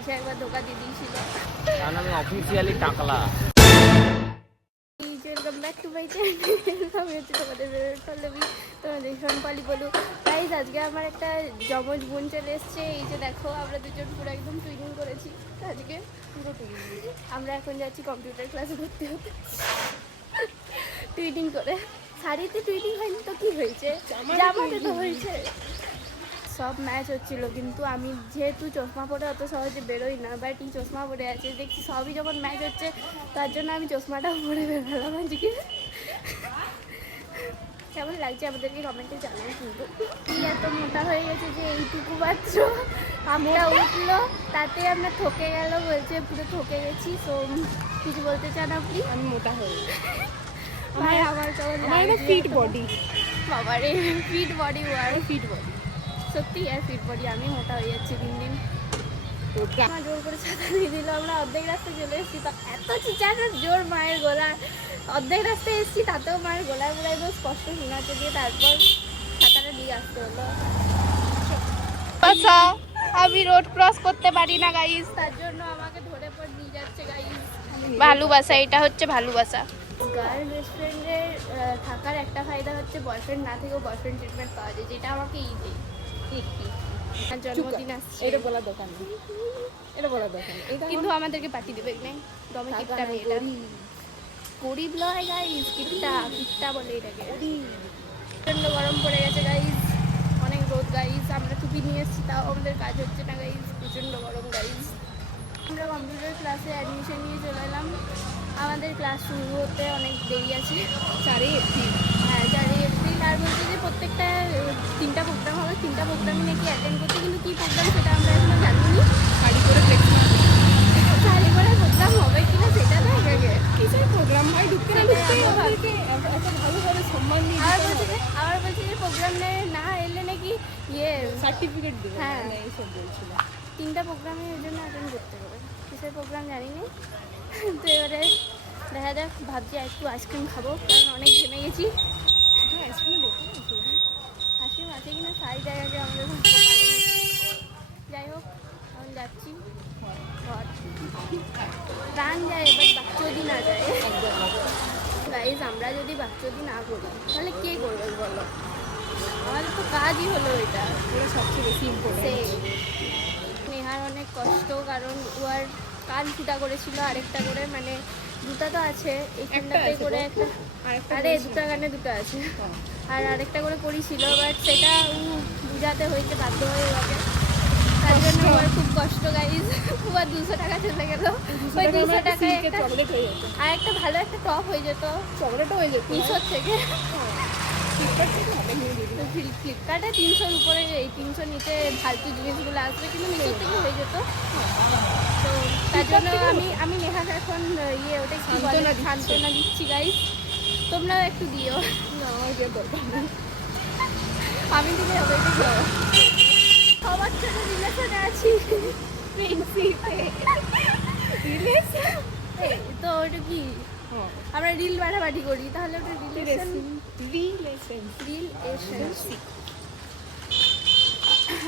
মাঝে একবার ধোকা দিয়ে দিয়েছিল। কারণ আমি অফিসিয়ালি টাকলা। Welcome back to my channel. আমি হচ্ছে তোমাদের পল্লবী, তোমাদের সম্পালি বলু। গাইজ আজকে আমার একটা যমজ বোন চলে এসছে। এই যে দেখো আমরা দুজন পুরো একদম টুইনিং করেছি আজকে, পুরো টুইনিং। আমরা এখন যাচ্ছি কম্পিউটার ক্লাসে ভর্তি হতে। টুইনিং করে শাড়িতে টুইনিং হয়নি তো কি হয়েছে, জামাতে তো হয়েছে। সব ম্যাচ হচ্ছিল, কিন্তু আমি যেহেতু চশমা পরে অত সহজে বেরোই না, বাট এই চশমা পরে আছে দেখছি সবই যখন ম্যাচ হচ্ছে, তার জন্য আমি চশমাটাও পরে বেরোলাম আজকে। কেমন লাগছে আমাদেরকে কমেন্টে জানাই। কিন্তু কি এত মোটা হয়ে গেছে যে এইটুকু মাত্র আমরা উঠলো তাতে আমরা ঠকে গেল, বলছে পুরো ঠকে গেছি। তো কিছু বলতে চান আপনি? আমি মোটা হয়ে আমার কেমন ফিট বডি, বাবারে ফিট বডি, ফিট বডি সত্যি আর ফিট বডি। আমি মোটা হয়ে যাচ্ছি দিন দিন। আমার জোর করে ছাতা দিয়ে দিল, আমরা অর্ধেক রাস্তায় চলে এসেছি। তো এত চিচানোর জোর মায়ের গলা, অর্ধেক রাস্তায় এসেছি তাতেও মায়ের গলায় গলায় বেশ স্পষ্ট শোনাচ্ছে, দিয়ে তারপর ছাতাটা দিয়ে আসতে হলো। আচ্ছা আমি রোড ক্রস করতে পারি না গাইস, তার জন্য আমাকে ধরে পর নিয়ে যাচ্ছে গাইস। ভালোবাসা, এটা হচ্ছে ভালোবাসা। গার্ল বেস্ট ফ্রেন্ডের থাকার একটা ফায়দা হচ্ছে বয়ফ্রেন্ড না থেকেও বয়ফ্রেন্ড ট্রিটমেন্ট পাওয়া যায়, যেটা আমাকে এই দেয়। জন্মদিন আসছে, এটা বলা দোকান, এটা বলা দোকান, কিন্তু আমাদেরকে পার্টি দেবে না। দমে কিপটা মেয়েটা, গরিব লয় গাইস, কিপটা কিপটা বলে এটাকে। প্রচণ্ড গরম পড়ে গেছে গাইস, অনেক রোদ গাইস। আমরা টুপি নিয়ে এসেছি, তাও আমাদের কাজ হচ্ছে না গাইস, প্রচণ্ড গরম গাইস। আমরা কম্পিউটার ক্লাসে অ্যাডমিশন নিয়ে চলে এলাম। আমাদের ক্লাস শুরু হতে অনেক দেরি আছে, 4 এপ্রিল। হ্যাঁ 4 এপ্রিল। আর বলছে যে প্রত্যেকটা 3টা প্রোগ্রাম হবে, 3টা প্রোগ্রামই নাকি অ্যাটেন্ড করতে, কিন্তু কী প্রোগ্রাম সেটা আমরা এখনো জানিনি। শাড়ি করে দেখলাম, শাড়ি করে প্রোগ্রাম হবে কিনা সেটা তো আগে কিসের প্রোগ্রাম হয়, ঢুকতে না ঢুকতেই আমাদেরকে এত ভালোভাবে সম্মান দিয়ে আবার বলছে যে প্রোগ্রাম না এলে নাকি ইয়ে সার্টিফিকেট দেবে, হ্যাঁ এইসব বলছিল। 3টা প্রোগ্রামে ওই জন্য অ্যাটেন্ড করতে হবে। কিসের প্রোগ্রাম জানি না। তো এবারে দেখা যাক, ভাবছি একটু আইসক্রিম খাবো, কারণ অনেক ঘেমে গেছি। আইসক্রিম আছে কিনা সারি জায়গাকে আমাদের বুঝতে পারিনি। যাই হোক এখন যাচ্ছি ঘর। প্রাণ যায় এবার বাচ্চদি না যায়। গাইজ আমরা যদি বাচ্চদি না করি তাহলে কে করবে বলো? আমাদের তো কাজই হলো এটা, ওরা সবচেয়ে বেশি ইম্পর্টেন্ট। নেহার অনেক কষ্ট, কারণ ও আর কান ফুটা করেছিল আরেকটা করে, মানে দুটা তো আছে এইখানটাতে করে একটা, আরে দুটা কানে দুটো আছে, আর আরেকটা করে করেছিল, বাট সেটা ও বুঝাতে হয়েছে বাধ্য হয়ে ওকে, তার জন্য আমার খুব কষ্ট গাইজ। পুরো 200 টাকা চলে গেল। ওই 200 টাকায় একটা চকলেট হয়ে যেত, আর একটা ভালো একটা টপ হয়ে যেত, চকলেটও হয়ে যেত মিশোর থেকে। ফ্লিপকার্ট ফ্লিপকার্টে 300-র উপরে, এই 300 নিচে ফালতু জিনিসগুলো আসবে, কিন্তু মিশোর থেকে হয়ে যেত। তো তার জন্য আমি নেহাকে এখন ইয়ে ওটা কি বলে সান্ত্বনা দিচ্ছি গাইস, তোমরাও একটু দিও। আমি দিলে হবে সবার সাথে রিলেশনে আছি, তো ওটা কি আমরা রিল বাড়াবাড়ি করি, তাহলে ওটা রিলেশন।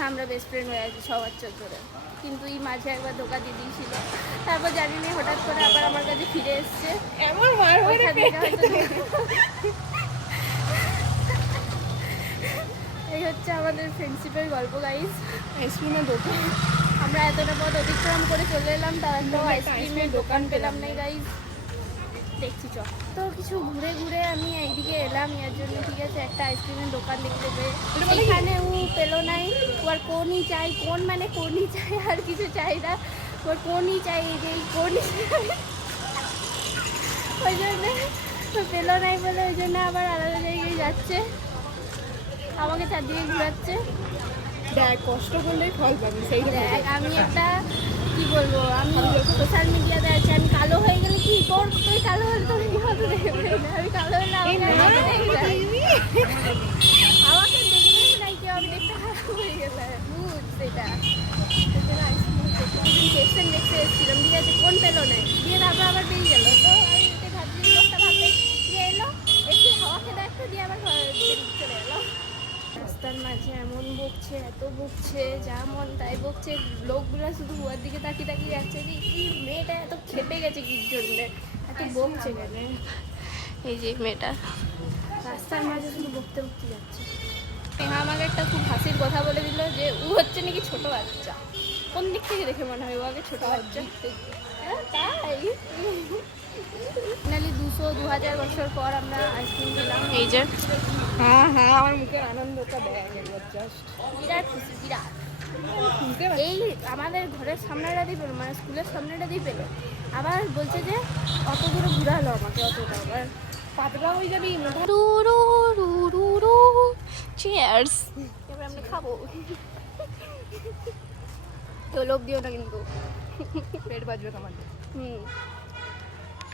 আমরা বেস্ট ফ্রেন্ড হয়ে আছি 6 বছর ধরে, কিন্তু এই মাঝে একবার ধোকা দিয়ে দিয়েছিল, তারপর জানি না হঠাৎ করে আবার আমার কাছে ফিরে এসছে। এমন মার এই হচ্ছে আমাদের ফ্রেন্ডশিপের গল্প গাইস। আইসক্রিমের দোকান, আমরা এতটা পথ অতিক্রম করে চলে এলাম, তার একটাও আইসক্রিমের দোকান পেলাম না গাইস। দেখছি চ তো কিছু ঘুরে ঘুরে আমি এইদিকে এলাম এর জন্য, ঠিক আছে একটা আইসক্রিমের দোকান দেখতে পেয়ে, এখানে ও পেলো নাই। ও আর কোনই চাই, কোন মানে কোনই চাই, আর কিছু চাই না, ওর কোনই চাই, এই যে কোনই চাই, ওই জন্য পেলো নাই বলে ওই জন্য আবার আলাদা জায়গায় যাচ্ছে, আমাকে চারদিকে ঘুরাচ্ছে। দেখ কষ্ট করলেই ফল পাবি, সেই দেখ আমি একটা কি বলবো, আমি সোশ্যাল মিডিয়াতে আছি, আমি কালো হয়ে গেলে কি তোর, তুই কালো হলে তোর কি হতে দেখবে না, আমি কালো হলে আমাকে দেখবে নাই কেউ, আমি দেখতে খারাপ হয়ে গেলে বুঝ সেটা। দেখতে এসেছিলাম, ঠিক আছে কোন পেলো নাই, দিয়ে তারপর আবার পেয়ে গেলো। তো আমি ভাবছি লোকটা ভাববে যে এলো একটু হাওয়া খেতে একটু দিয়ে আবার চলে এলো। রাস্তার মাঝে এমন বকছে, এত বকছে, যা মন তাই বকছে। লোকগুলো শুধু হুয়ার দিকে তাকিয়ে তাকিয়ে যাচ্ছে যে এই মেয়েটা এত খেপে গেছে কি জন্যে, এত বকছে কেন। এই যে মেয়েটা রাস্তার মাঝে শুধু বকতে বকতে যাচ্ছে। নেহা আমাকে একটা খুব হাসির কথা বলে দিল যে ও হচ্ছে নাকি ছোট বাচ্চা। কোন দিক থেকে দেখে মনে হয় ও আগে ছোট বাচ্চা? হ্যাঁ তাই। ফাইনালি 200-2000 বছর পর আমরা আইসক্রিম খেলাম। এই যে হ্যাঁ হ্যাঁ, আমার মুখের আনন্দটা দেয় একবার জাস্ট। বিরাট খুশি, বিরাট। শুনতে এই আমাদের ঘরের সামনেটা দিয়ে পেলো, মানে স্কুলের সামনেটা দিয়ে পেলো, আবার বলছে যে অত দূরে ঘুরালো আমাকে, অতটা আবার পাতলা হয়ে যাবি। চিয়ার্স। এবার আমরা খাবো, কেউ লোভ দিও না কিন্তু, পেট বাজবে তোমাদের।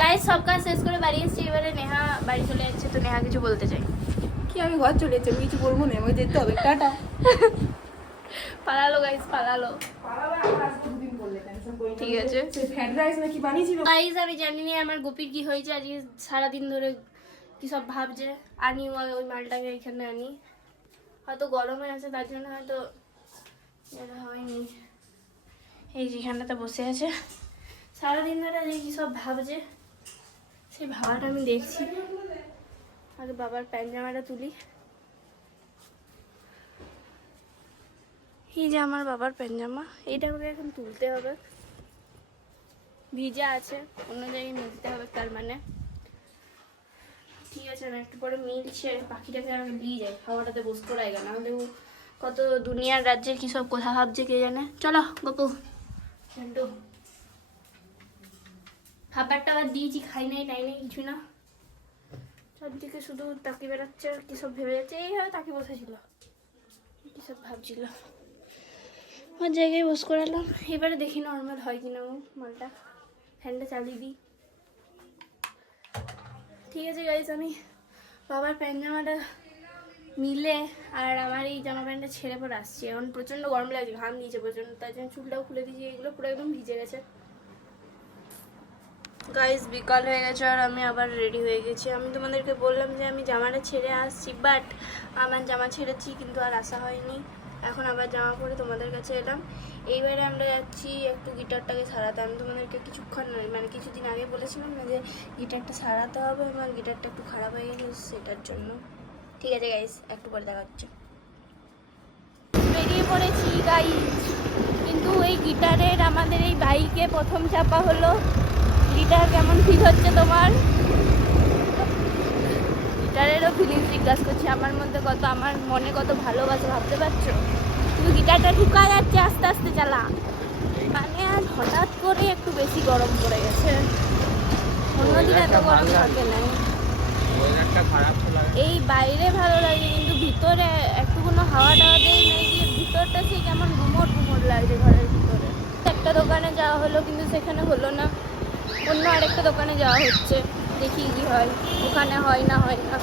গাইস সব কাজ শেষ করে বাড়ি এসেছি, এবারে নেহা বাড়ি চলে যাচ্ছে। তো নেহা কিছু বলতে চাই। কি আমি ঘর চলে যাচ্ছি, আমি কিছু বলবো না, আমাকে যেতে হবে। টাটা। পালালো গাইস, পালালো। ঠিক আছে ফ্রাইড রাইস নাকি বানিয়েছিল? গাইস আমি জানি না আমার গোপীর কি হয়েছে, আজকে সারাদিন ধরে কি সব ভাবছে। আনি ওই মালটাকে এখানে আনি, হয়তো গরমে আছে তার জন্য হয়তো এটা হয়নি। এই যেখানটাতে বসে আছে সারাদিন ধরে আজকে কি সব ভাবছে, সেই ভাবাটা আমি দেখছি। আগে বাবার প্যান্ট তুলি। এই যে আমার বাবার প্যান্ট, এইটা আমাকে এখন তুলতে হবে, ভিজা আছে, অন্য জায়গায় মিলতে হবে। তার মানে ঠিক আছে, আমি একটু পরে মিলছে। পাখিটাকে আমি দিয়ে যাই, হাওয়াটাতে বস করাই গেল, নাহলে ও কত দুনিয়ার রাজ্যের কী সব কথা ভাবছে কে জানে। চলো গপু ঘন্টু, খাবারটা আবার দিয়েছি, খাই নাই নাই নাই কিছু না, সবদিকে শুধু তাকিয়ে বেড়াচ্ছে আর কী সব ভেবে যাচ্ছে। এইভাবে তাকিয়ে বসেছিল, কী সব ভাবছিল। আমার জায়গায় বস করালাম, এবারে দেখি নর্মাল হয় কিনা ও মালটা। ফ্যানটা চালিয়ে দিই। ঠিক আছে গাইস, আমি বাবার প্যান্ট জামাটা মিলে আর আমার এই জামা প্যান্টটা ছেড়ে পরে আসছি। এখন প্রচণ্ড গরম লাগছে, ঘাম দিয়েছে প্রচণ্ড, তার জন্য চুলটাও খুলে দিয়েছি, এগুলো পুরো একদম ভিজে গেছে। গাইস বিকাল হয়ে গেছে আর আমি আবার রেডি হয়ে গেছি। আমি তোমাদেরকে বললাম যে আমি জামাটা ছেড়ে আসছি, বাট আমার জামা ছেড়েছি কিন্তু আর আসা হয়নি। এখন আবার জামা পরে তোমাদের কাছে এলাম। এইবারে আমরা যাচ্ছি একটু গিটারটাকে সারাতে। আমি তোমাদেরকে কিছুক্ষণ মানে কিছুদিন আগে বলেছিলাম না যে গিটারটা সারাতে হবে, আমার গিটারটা একটু খারাপ হয়ে গেছে সেটার জন্য। ঠিক আছে গাইস, একটু পরে দেখা হচ্ছে। বেরিয়ে পড়েছি গাইস, কিন্তু এই গিটারের আমাদের এই বাইকে প্রথম চাপা হলো। গিটার কেমন ফিল হচ্ছে তোমার? গিটারেরও ফিলিংস জিজ্ঞাসা করছি, আমার মধ্যে কত, আমার মনে কত ভালোবাসা ভাবতে পারছো? কিন্তু গিটারটা ঢুকা যাচ্ছে, আস্তে আস্তে চালা। মানে আর হঠাৎ করে একটু বেশি গরম পড়ে গেছে, অন্যদিন এত গরম থাকে না। এই বাইরে ভালো লাগে কিন্তু ভিতরে একটু কোনো হাওয়া টাওয়া দেয় নেই, গিয়ে ভিতরটা সেই কেমন গুমোট গুমোট লাগছে ঘরের ভিতরে। একটা দোকানে যাওয়া হলো কিন্তু সেখানে হলো না, অন্য আরেকটা দোকানে যাওয়া হচ্ছে, দেখি কি হয়, ওখানে হয় না হয় না।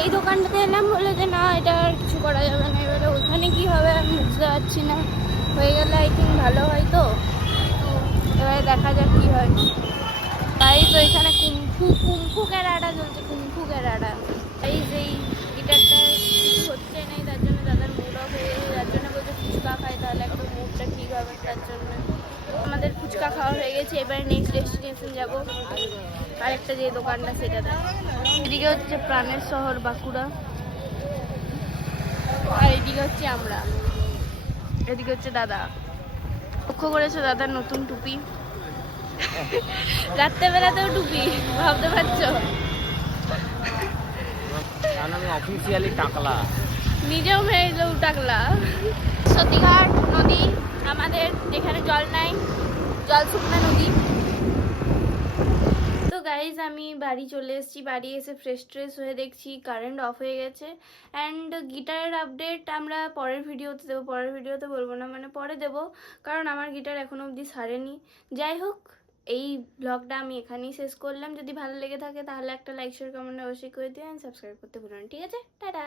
এই দোকানটাতে এলাম, বলে যে না এটা আর কিছু করা যাবে না। এবারে ওখানে কি হবে আমি বুঝতে পারছি না, হয়ে গেলে আই থিঙ্ক ভালো হয়। তো এবারে দেখা যাক কি হয়। তাই তো এখানে কুম্ফু ক্যারাটা চলছে, কুম্ফু ক্যারাটা। এই যেই গিটারটা কিছু হচ্ছে নাই, তার জন্য দাদার মুড অফ হয়ে গেছে, তার জন্য বলছে ফুচকা খাই, তাহলে একটু মুডটা ঠিক হবে। তার জন্য আমাদের ফুচকা খাওয়া হয়ে গেছে, এবারে নেক্সট ডেস্টিনেশন যাবো আরেকটা যে দোকানটা সেটাতে। এদিকে হচ্ছে প্রাণের শহর বাঁকুড়া, আর এদিকে হচ্ছে আমরা, এদিকে হচ্ছে দাদা। লক্ষ্য করেছো দাদার নতুন টুপি? রাত্রেবেলাতেও টুপি, ভাবতে পারছো? আমি অফিসিয়ালি টাকলা, নিজেও মেরেও টাকলা। সতীঘাট নদী আমাদের, এখানে জল নাই, জল শুকনা নদী। তো গাইজ আমি বাড়ি চলে এসেছি, বাড়ি এসে ফ্রেশ ট্রেশ হয়ে দেখছি কারেন্ট অফ হয়ে গেছে। অ্যান্ড গিটারের আপডেট আমরা পরের ভিডিওতে দেবো, পরের ভিডিওতে বলবো না, মানে পরে দেবো, কারণ আমার গিটার এখনো অবধি সারেনি। যাই হোক, এই ব্লগটা আমি এখানেই শেষ করলাম। যদি ভালো লেগে থাকে তাহলে একটা লাইক শেয়ার কমেন্ট অবশ্যই করে দিও, অ্যান্ড সাবস্ক্রাইব করতে ভুলো না। ঠিক আছে, টাটা।